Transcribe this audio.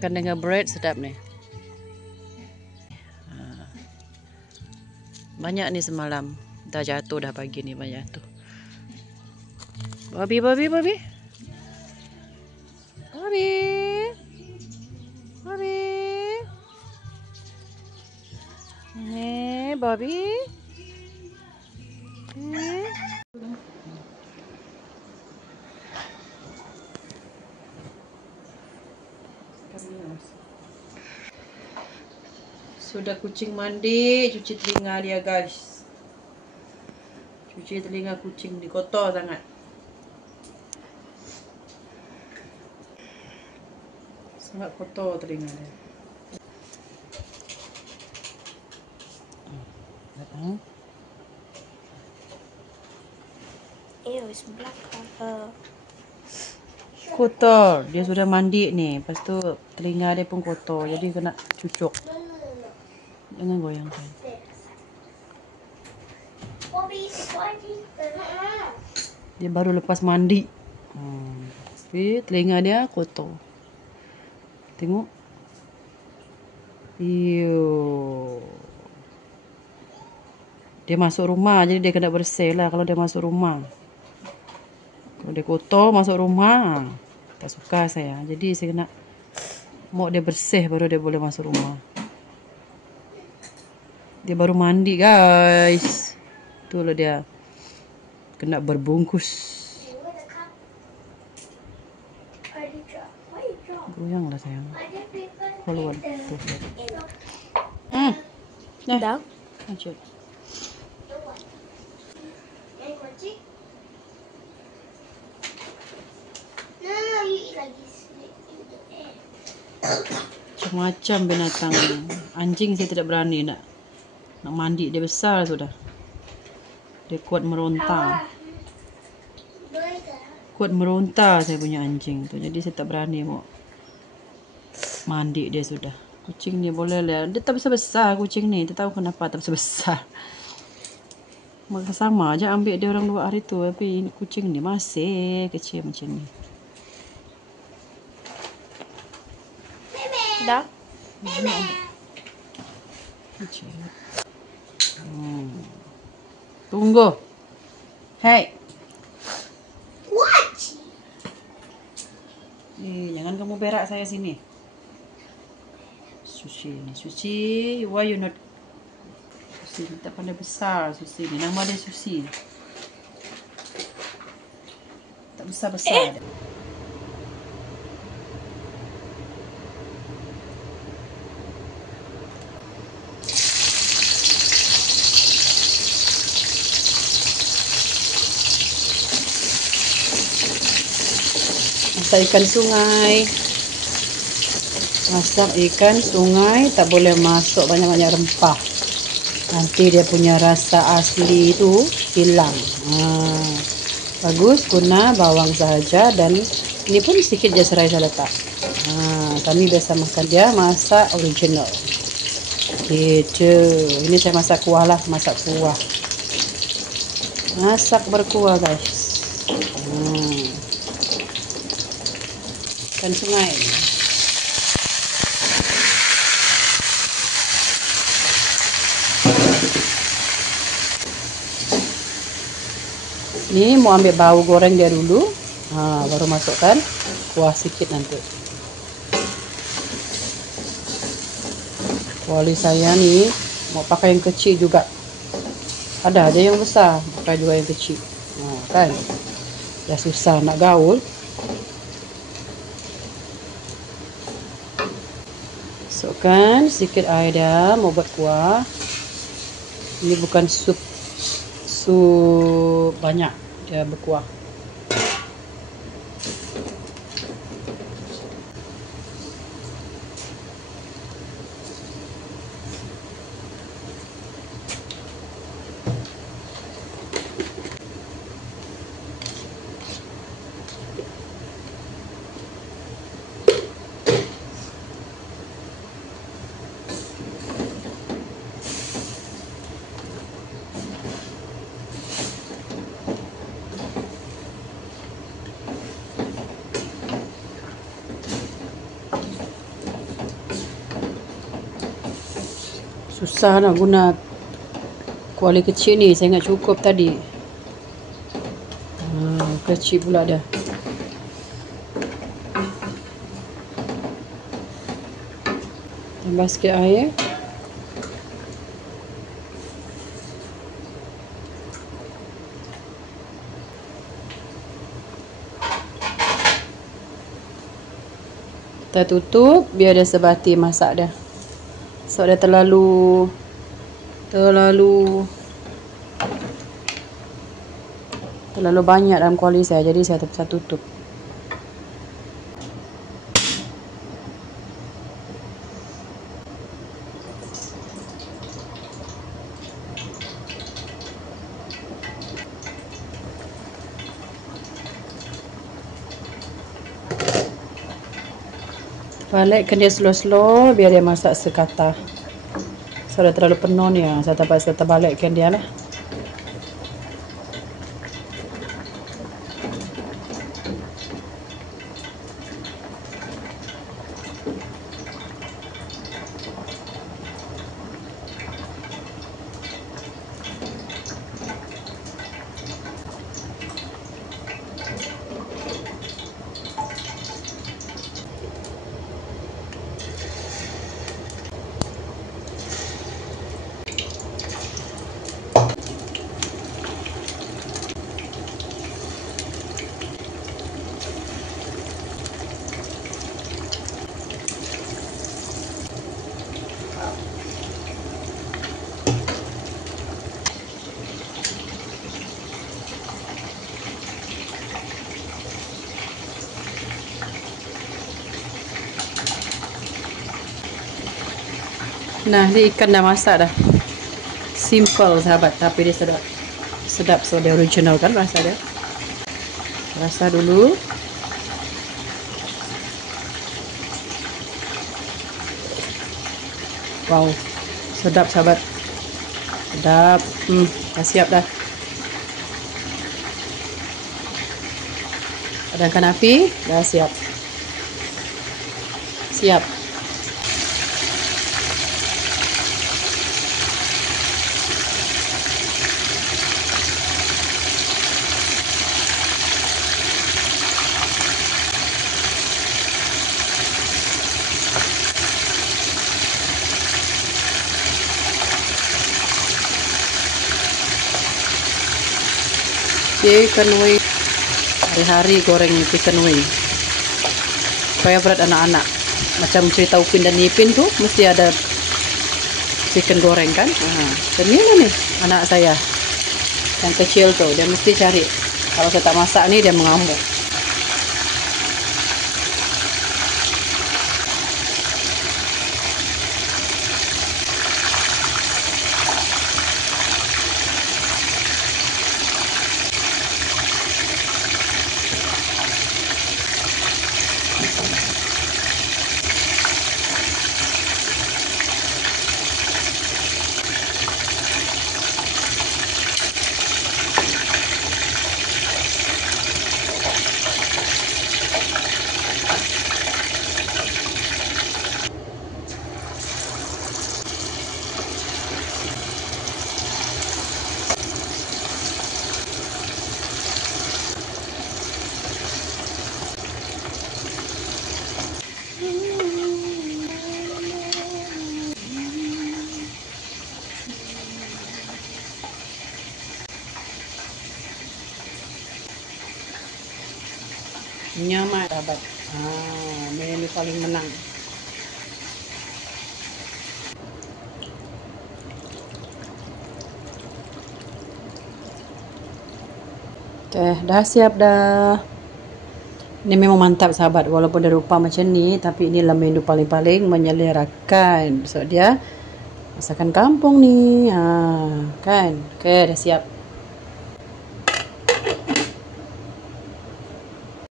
Makan dengan bread sedap nih. Banyak nih semalam. Dah jatuh dah pagi nih banyak tuh. Bobby. Bobby. Nih, Bobby. Sudah kucing mandi, cuci telinga dia guys. Cuci telinga kucing, dikotor sangat. Sangat kotor telinga dia. Ew, it's black on her. Kotor, dia sudah mandi nih. Lepas tu telinga dia pun kotor, jadi kena cucuk. Jangan goyangkan. Dia baru lepas mandi. Tapi telinga dia kotor. Tengok. Dia masuk rumah, jadi dia kena bersih lah kalau dia masuk rumah. Kalau dia kotor masuk rumah, tak suka saya. Jadi saya kena mau dia bersih baru dia boleh masuk rumah. Dia baru mandi guys. Itulah dia kena berbungkus. Goyang lah sayang. Kalau ada tu. Dah. Lanjut. Macam-macam binatang. Anjing saya tidak berani nak mandi, dia besar sudah. Dia kuat meronta. Kuat meronta saya punya anjing tu. Jadi saya tak berani mau mandi dia sudah. Kucing ni boleh lah. Dia tak besar-besar kucing ni. Dia tahu kenapa tak besar-besar. Maka sama aja ambil dia orang 2 hari tu. Tapi kucing ni masih kecil macam ni. Dah. Kecil. Tunggu. Hey. What? Jangan kamu berak saya sini. Sushi ni. Sushi, why you not? Sushi tak pandai besar Sushi ni. Nama dia Sushi. Tak besar-besar dia. Masak ikan sungai. Masak ikan sungai tak boleh masuk banyak-banyak rempah. Nanti dia punya rasa asli itu hilang. Bagus guna bawang sahaja dan ini pun sedikit je serai saya letak. Kami biasa makan dia masak original. Gitu. Ini saya masak kuah lah, masak kuah. Masak berkuah guys. Ikan sungai. Ini mau ambil bau goreng dia dulu. Baru masukkan kuah sedikit nanti. Kuali saya ni mau pakai yang kecil juga. Ada aja yang besar, pakai juga yang kecil. Kan? Dah susah nak gaul. Masukkan sedikit air dah, mau buat kuah. Ini bukan sup banyak, dia berkuah. susah nak guna kuali kecil ni. Saya ingat cukup tadi. Kecil pula dah. Tambah sikit air. Kita tutup biar dia sebati masak dah. So dia terlalu banyak dalam kuali saya, jadi saya terpaksa tutup. Balikkan dia slow-slow biar dia masak sekata. Sudah terlalu penuh ni, saya terpaksa terbalikkan dia lah. Nah, ni ikan dah masak dah. Simple sahabat, tapi dia sedap. Sedap, so dia original kan rasa dia. Rasa dulu. Wow, sedap sahabat. Sedap. Dah siap dah. Padamkan api, dah siap. Siap. Chicken wing, hari-hari goreng chicken wing supaya berat anak-anak. Macam cerita Upin dan Ipin tuh mesti ada chicken goreng kan. Dan ini nih anak saya yang kecil tuh, dia mesti cari. Kalau saya tak masak nih dia mengamuk. Nyaman sahabat. Menu paling menang. Oke, dah siap dah. Ini memang mantap sahabat, walaupun dia rupa macam ni, tapi inilah menu paling-paling menyelerakan. So dia masakan kampung ni, kan. Oke, dah siap.